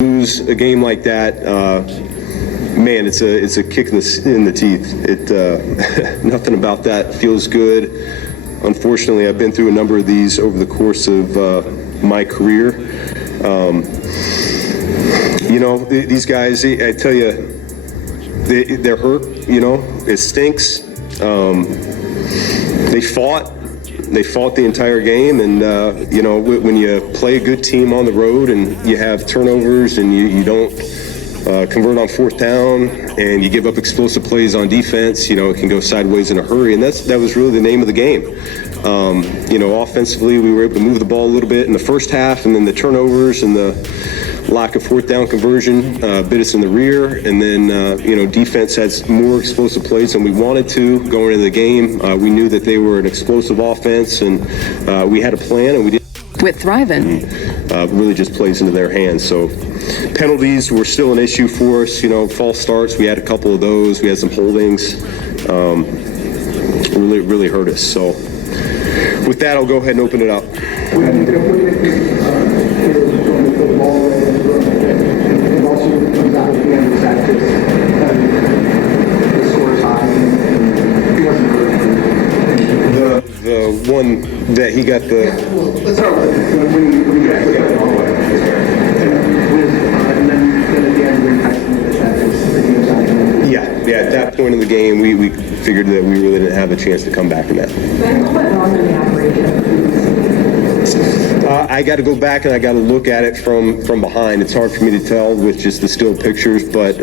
Lose a game like that, man, it's a kick in the teeth. Nothing about that feels good. Unfortunately, I've been through a number of these over the course of my career. These guys, I tell you, they're hurt. It stinks. They fought the entire game, and when you play a good team on the road and you have turnovers and you don't convert on fourth down and you give up explosive plays on defense, it can go sideways in a hurry, and that was really the name of the game. Offensively, we were able to move the ball a little bit in the first half, and then the turnovers and the lack of fourth down conversion bit us in the rear, and then defense had more explosive plays than we wanted to going into the game. We knew that they were an explosive offense, and we had a plan, and we did. With Thrivent, really just plays into their hands. So penalties were still an issue for us. False starts, we had a couple of those. We had some holdings. Really hurt us. So with that, I'll go ahead and open it up. The one that he got the. Let's start with when you guys got the ball away. And then at the end, when Yeah, at that point in the game, we figured that we really didn't have a chance to come back in that. I got to go back and I got to look at it from behind. It's hard for me to tell with just the still pictures, but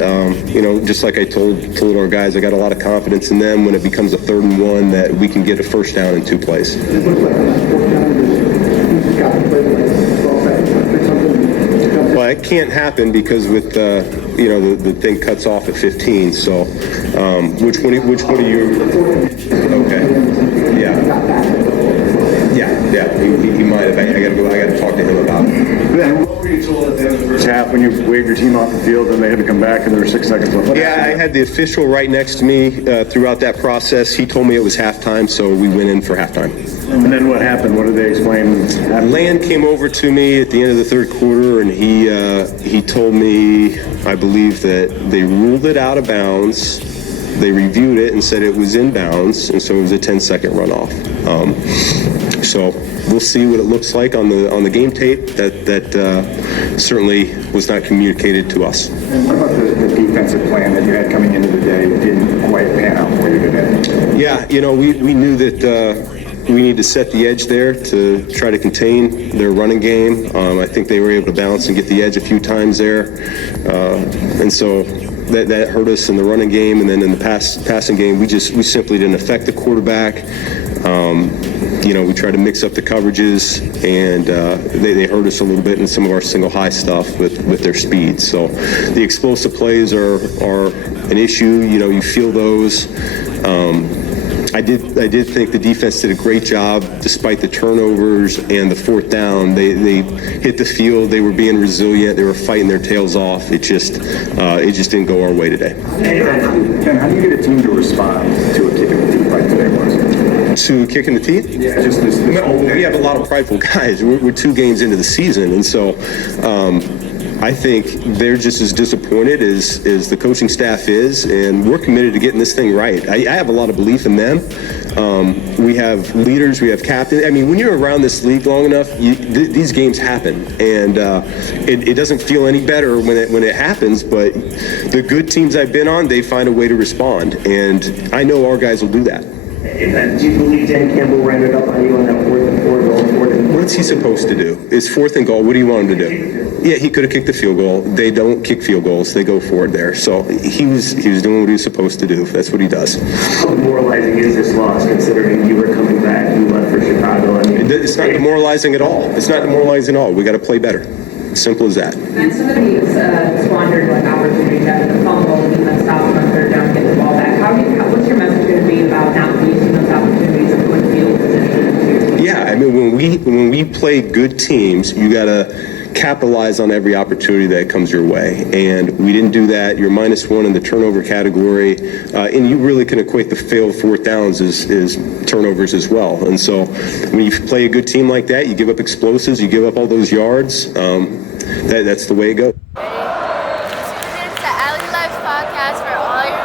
just like I told our guys, I got a lot of confidence in them when it becomes a 3rd and 1 that we can get a first down in 2 plays. Well, it can't happen because with the thing cuts off at 15. So which one are you? Okay. Yeah. He might have. I got to talk to him about it. And what were you told at the end of the first half when you waved your team off the field and they had to come back and there were 6 seconds left? I had the official right next to me throughout that process. He told me it was halftime, so we went in for halftime. And then what happened? What did they explain? Land came over to me at the end of the 3rd quarter, and he told me, I believe, that they ruled it out of bounds. They reviewed it and said it was in bounds, and so it was a 10-second runoff. So we'll see what it looks like on the game tape. That certainly was not communicated to us. And what about the defensive plan that you had coming into the day that didn't quite pan out for you today? Yeah, we knew that we need to set the edge there to try to contain their running game. I think they were able to bounce and get the edge a few times there, and so that hurt us in the running game. And then in the passing game, we simply didn't affect the quarterback. We tried to mix up the coverages, and they hurt us a little bit in some of our single high stuff with their speed. So the explosive plays are an issue. You feel those. I did think the defense did a great job despite the turnovers and the fourth down. They hit the field. They were being resilient. They were fighting their tails off. It just didn't go our way today. Ken, how do you get a team to respond to a kick in the teeth like today was? To a kick in the teeth? Yeah, just this. We have a lot of prideful guys. We're 2 games into the season, and so I think they're just as disappointed as the coaching staff is, and we're committed to getting this thing right. I have a lot of belief in them. We have leaders, we have captains. I mean, when you're around this league long enough, these games happen, and it doesn't feel any better when it happens, but the good teams I've been on, they find a way to respond, and I know our guys will do that. Do you believe Dan Campbell ran it up on you on that 4th and 4 goal? What's he supposed to do? It's 4th and goal. What do you want him to do? Yeah, he could have kicked the field goal. They don't kick field goals. They go for it there. So he was doing what he was supposed to do. That's what he does. How demoralizing is this loss considering you were coming back, you left for Chicago? It's not demoralizing at all. It's not demoralizing at all. We got to play better. Simple as that. And some of these squandered opportunities after the fumble, the defense stopped on 3rd down, get the ball back. What's your message going to be about not wasting those opportunities and putting field position? Yeah, I mean, when we play good teams, you got to capitalize on every opportunity that comes your way. And we didn't do that. You're -1 in the turnover category. And you really can equate the failed fourth downs as turnovers as well. And so when you play a good team like that, you give up explosives, you give up all those yards. That's the way it goes. Podcast for all your